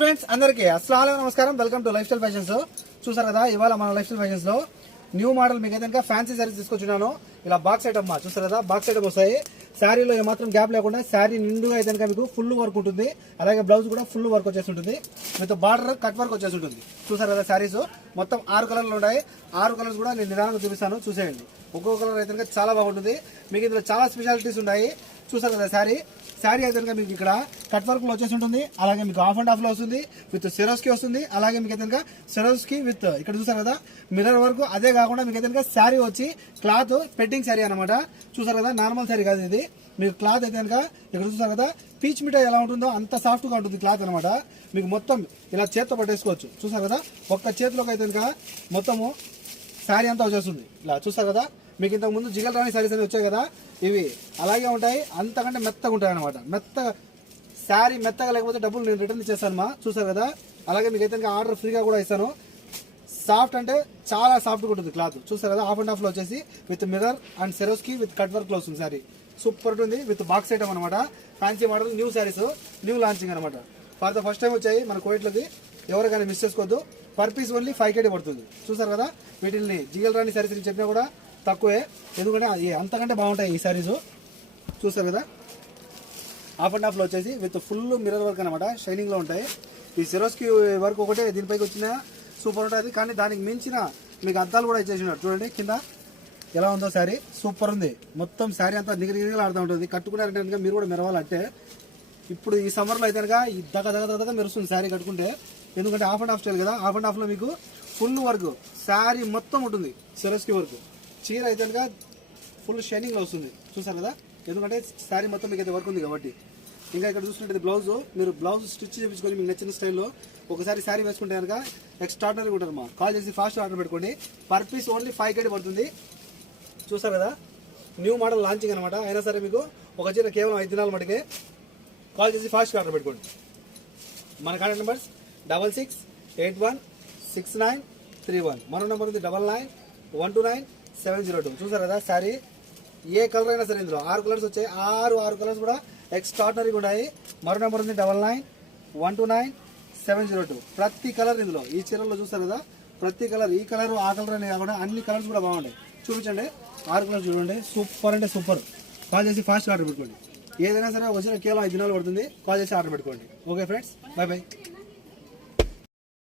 Friends అందరికి అస్సలాము నమస్కారం. Welcome to life style fashions. చూసారు కదా, ఇవాళ మన లైఫ్ స్టైల్ ఫ్యాషన్స్ లో న్యూ మోడల్ మీకు అయితే ఫ్యాన్సీ సారీస్ తీసుకొచ్చున్నాను. ఇలా బాక్స్ ఐటమ్ చూసారు కదా, బాక్స్ ఐటమ్ వస్తాయి. శారీలో ఏమాత్రం గ్యాప్ లేకుండా శారీ నిండుగా అయితే మీకు ఫుల్ వర్క్ ఉంటుంది. అలాగే బ్లౌజ్ కూడా ఫుల్ వర్క్ వచ్చేసి ఉంటుంది. విత్ బార్డర్ కట్ వర్క్ వచ్చేసి ఉంటుంది. చూసారు కదా, శారీస్ మొత్తం 6 కలర్లు ఉన్నాయి. 6 కలర్స్ కూడా నేను నిదానంగా చూపిస్తాను, చూసేయండి. ఒక్కొక్క కలర్ అయితే చాలా బాగుంటుంది. మీకు ఇందులో చాలా స్పెషాలిటీస్ ఉన్నాయి. చూసారు కదా, శారీ అయితే మీకు ఇక్కడ కట్ వర్క్ లో వచ్చేసి ఉంటుంది. అలాగే మీకు హాఫ్ అండ్ హాఫ్ లో వస్తుంది, విత్ సెరోస్కి వస్తుంది. అలాగే మీకు అయితే సెరోస్కి విత్ ఇక్కడ చూసారు కదా మిర్రర్ వర్క్. అదే కాకుండా మీకు అయితే శారీ వచ్చి క్లాత్ పెట్టింగ్ శారీ అనమాట. చూసారు కదా, నార్మల్ శారీ కాదు ఇది. మీకు క్లాత్ అయితే ఇక్కడ చూసారు కదా, పీచ్ మిఠాయి ఎలా ఉంటుందో అంత సాఫ్ట్ గా ఉంటుంది క్లాత్ అనమాట. మీకు మొత్తం ఇలా చేత్తో పట్టేసుకోవచ్చు. చూసారు కదా, ఒక్క చేతిలోకి అయితే మొత్తము శారీ అంతా వచ్చేస్తుంది. ఇలా చూసారు కదా, మీకు ఇంతకు ముందు జిగల్ రాణి శారీస్ అని వచ్చాయి కదా, ఇవి అలాగే ఉంటాయి. అంతకంటే మెత్తగా ఉంటాయి అనమాట. శారీ మెత్తగా లేకపోతే డబ్బులు నేను రిటర్న్ ఇచ్చేస్తాను చూసారు కదా. అలాగే మీకు అయితే ఆర్డర్ ఫ్రీగా కూడా ఇస్తాను. సాఫ్ట్ అంటే చాలా సాఫ్ట్గా ఉంటుంది క్లాత్. చూసారు కదా, హాఫ్ అండ్ హాఫ్ లో వచ్చేసి with mirror and Swarovski with cut work లో వస్తుంది. శారీ సూపర్ ఉంటుంది. విత్ బాక్స్ ఐటమ్ అనమాట. Fancy model new saris, new launching అనమాట. ఫర్ ద ఫస్ట్ టైం వచ్చాయి మన కోవిట్లకి. ఎవరికైనా మిస్ చేసుకోవద్దు. పర్ పీస్ ఓన్లీ 5KD పడుతుంది. చూసారు కదా, వీటిని జిగల్ రాణి శారీస్ చెప్పినా కూడా తక్కువే, ఎందుకంటే అంతకంటే బాగుంటాయి ఈ శారీస్. చూసారు కదా, హాఫ్ అండ్ హాఫ్ లో వచ్చేసి విత్ ఫుల్ మిర్రర్ వర్క్ అనమాట. షైనింగ్ లో ఉంటాయి. ఈ సెరోస్కి వర్క్ ఒకటే దీనిపైకి వచ్చిన సూపర్ ఉంటుంది. కానీ దానికి మించిన మీకు అద్దాలు కూడా ఇచ్చేసినారు. చూడండి కింద ఎలా ఉందో శారీ, సూపర్ ఉంది. మొత్తం శారీ అంతా నిగనిగలు ఆడుతూ ఉంటుంది. కట్టుకున్నారంటే మీరు కూడా మెరవాలంటే ఇప్పుడు ఈ సమ్మర్లో అయితే ఈ దగ్గర మెరుస్తుంది శారీ కట్టుకుంటే. ఎందుకంటే హాఫ్ అండ్ హాఫ్ స్టైల్ కదా, హాఫ్ అండ్ హాఫ్ లో మీకు ఫుల్ వర్క్ శారీ మొత్తం ఉంటుంది. సెరోస్కి వర్క్ చీర అయితే ఫుల్ షైనింగ్ లో వస్తుంది. చూసారు కదా, ఎందుకంటే శారీ మొత్తం మీకు అయితే వర్క్ ఉంది కాబట్టి. ఇంకా ఇక్కడ చూసినట్టు బ్లౌజ్, మీరు బ్లౌజ్ స్టిచ్ చేయించుకొని మీకు నచ్చిన స్టైల్లో ఒకసారి శారీ వేసుకుంటే కనుక ఎక్స్ట్రాడనరీ ఉంటుంది. కాల్ చేసి ఫాస్ట్ ఆర్డర్ పెట్టుకోండి. పర్ పీస్ ఓన్లీ 5KD పడుతుంది. చూసారు కదా, న్యూ మోడల్ లాంచింగ్ అనమాట. అయినా సరే మీకు ఒక చీర కేవలం 5 దినాల మటుకే. కాల్ చేసి ఫాస్ట్ ఆర్డర్ పెట్టుకోండి. మన కాంటాక్ట్ నెంబర్స్ 66816931. మరో నెంబర్ ఉంది 99129702. చూసారు కదా, శారీ ఏ కలర్ అయినా సరే ఇందులో 6 కలర్స్ వచ్చాయి. 6 కలర్స్ కూడా ఎక్స్ట్రాడనరీగా ఉన్నాయి. మరో నెంబర్ ఉంది 99129702. ప్రతి కలర్ ఇందులో ఈ చీరల్లో చూస్తారు కదా, ప్రతి కలర్ ఈ కలర్ ఆ కలర్ అనే కాకుండా అన్ని కలర్స్ కూడా బాగున్నాయి. చూపించండి, 6 కలర్స్ చూడండి, సూపర్ అంటే సూపర్. కాల్ చేసి ఫాస్ట్ ఆర్డర్ పెట్టుకోండి. ఏదైనా సరే వచ్చిన కేవలం 5 దినాలు పడుతుంది. కాల్ చేసి ఆర్డర్ పెట్టుకోండి. Okay friends, by by.